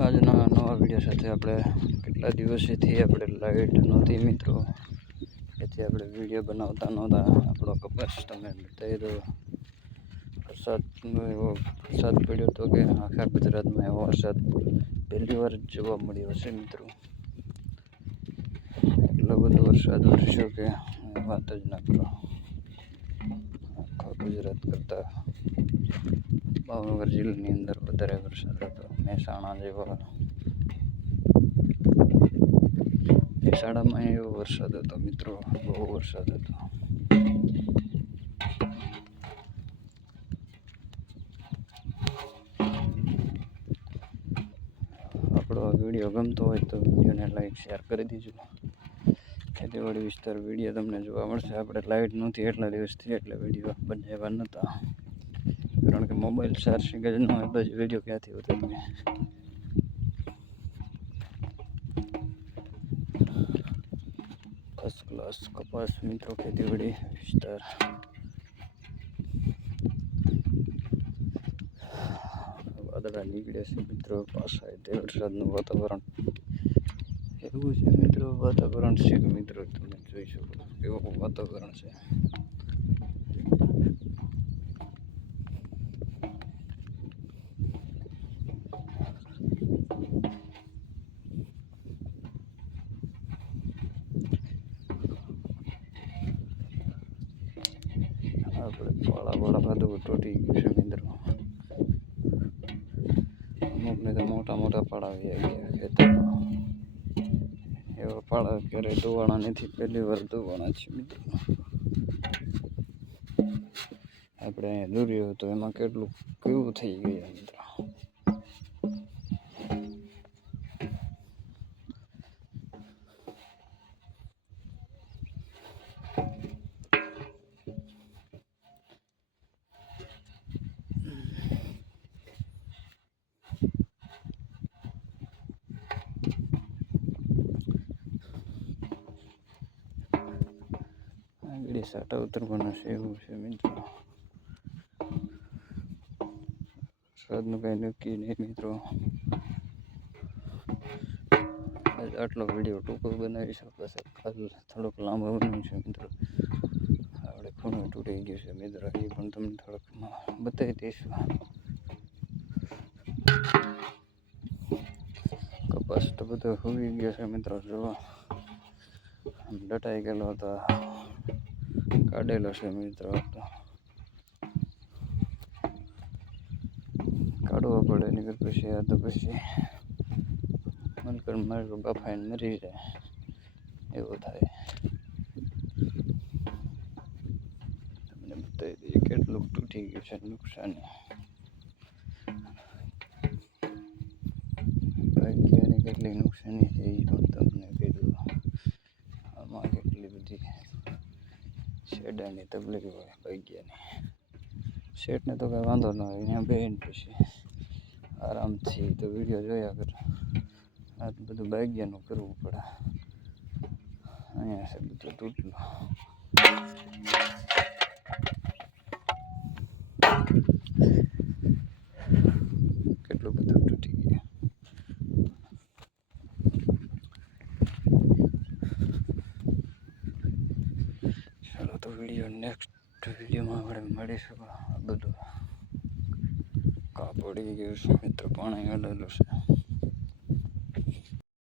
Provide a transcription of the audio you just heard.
આજના નવા વિડીયો સાથે આપણે કેટલા દિવસથી આપણે લાઇટ નહોતી મિત્રો, એથી આપણે વિડીયો બનાવતા નહોતા. આપણો કપાસ તમે બતાવી દો. વરસાદનો એવો વરસાદ પડ્યો હતો કે આખા ગુજરાતમાં એવો વરસાદ પહેલી વાર જોવા મળ્યો હશે મિત્રો. એટલો બધો વરસાદ વરસ્યો કે વાત જ ના કરો. આખા ગુજરાત કરતાં ભાવનગર જિલ્લાની અંદર વધારે વરસાદ હતો. મહેસાણામાં એવો વરસાદ હતો મિત્રો, બહુ વરસાદ હતો. આપણો વિડીયો ગમતો હોય તો વિડીયોને લાઈક શેર કરી દીજો. ખેતીવાડી વિસ્તાર વિડીયો તમને જોવા મળશે. આપણે લાઇટ નહોતી એટલા દિવસથી, એટલે વિડીયો બનાવ્યા નહોતા, કારણ કે મોબાઈલ ચાર્જિંગ જ ન હોય પછી વિડીયો ક્યાંથી ઉતારીએ. ફર્સ્ટ ક્લાસ કપાસ મિત્રો, ખેતીવાડી વિસ્તાર. વાદળા નીકળે છે મિત્રો, પાછા તે વરસાદનું વાતાવરણ એવું છે મિત્રો. વાતાવરણ છે કે મિત્રો તમે જોઈ શકો કેવું વાતાવરણ છે. આપણે પાળા બધું તૂટી ગયું છે મિત્રો. અમુકને તો મોટા મોટા પાળા આવી ગયા ખેતરમાં. એવા પાળા ક્યારેય ધોવાણા નથી, પહેલી વાર ધોવાણા છે મિત્રો. આપણે અહીંયા દોર્યો હતો એમાં કેટલું કેવું થઈ ગયું મિત્રો. આગળ સાટા ઉતરવાના છે એવું છે મિત્રો. વરસાદનું કંઈ નક્કી નહીં મિત્રો. આટલો વિડીયો ટૂંકો બનાવી શકો છો, કાલ થોડોક લાંબો બનાવ્યું છે મિત્રો. આપણે ખૂણો તૂટી ગયો છે મિત્રો, એ પણ તમને થોડોક બતાવી દઈશું. કપાસ તો બધો હોઈ ગયો છે મિત્રો. જો ડટાઈ ગયેલો હતો, કાઢેલો છે મિત્રો. કાઢવો પડે નીકળ પછી આ તો પછી મલકર મારું બાફાઈને મરી જાય એવું થાય. તમને બતાવી દઈએ કેટલું તૂટી ગયું છે નુકસાની. ભાગ્યની કેટલી નુકસાની છે એ પણ તમને કીધું. આમાં કેટલી બધી શેડાની તકલીફ હોય ભાગ્યની. શેઠને તો કંઈ વાંધો ન હોય, અહીંયા બેન પછી આરામથી તો વિડીયો જોયા કરે. આ તો બધું ભાગ્યનું કરવું પડે. અહીંયા છે બધું તૂટલું. કેટલું બધું તૂટી ગયું. ચાલો તો વિડીયો નેક્સ્ટ વિડીયોમાં આપણે મળીશું. બધું કાપડી ગયું છે મિત્રો, પાણી હલેલું છે.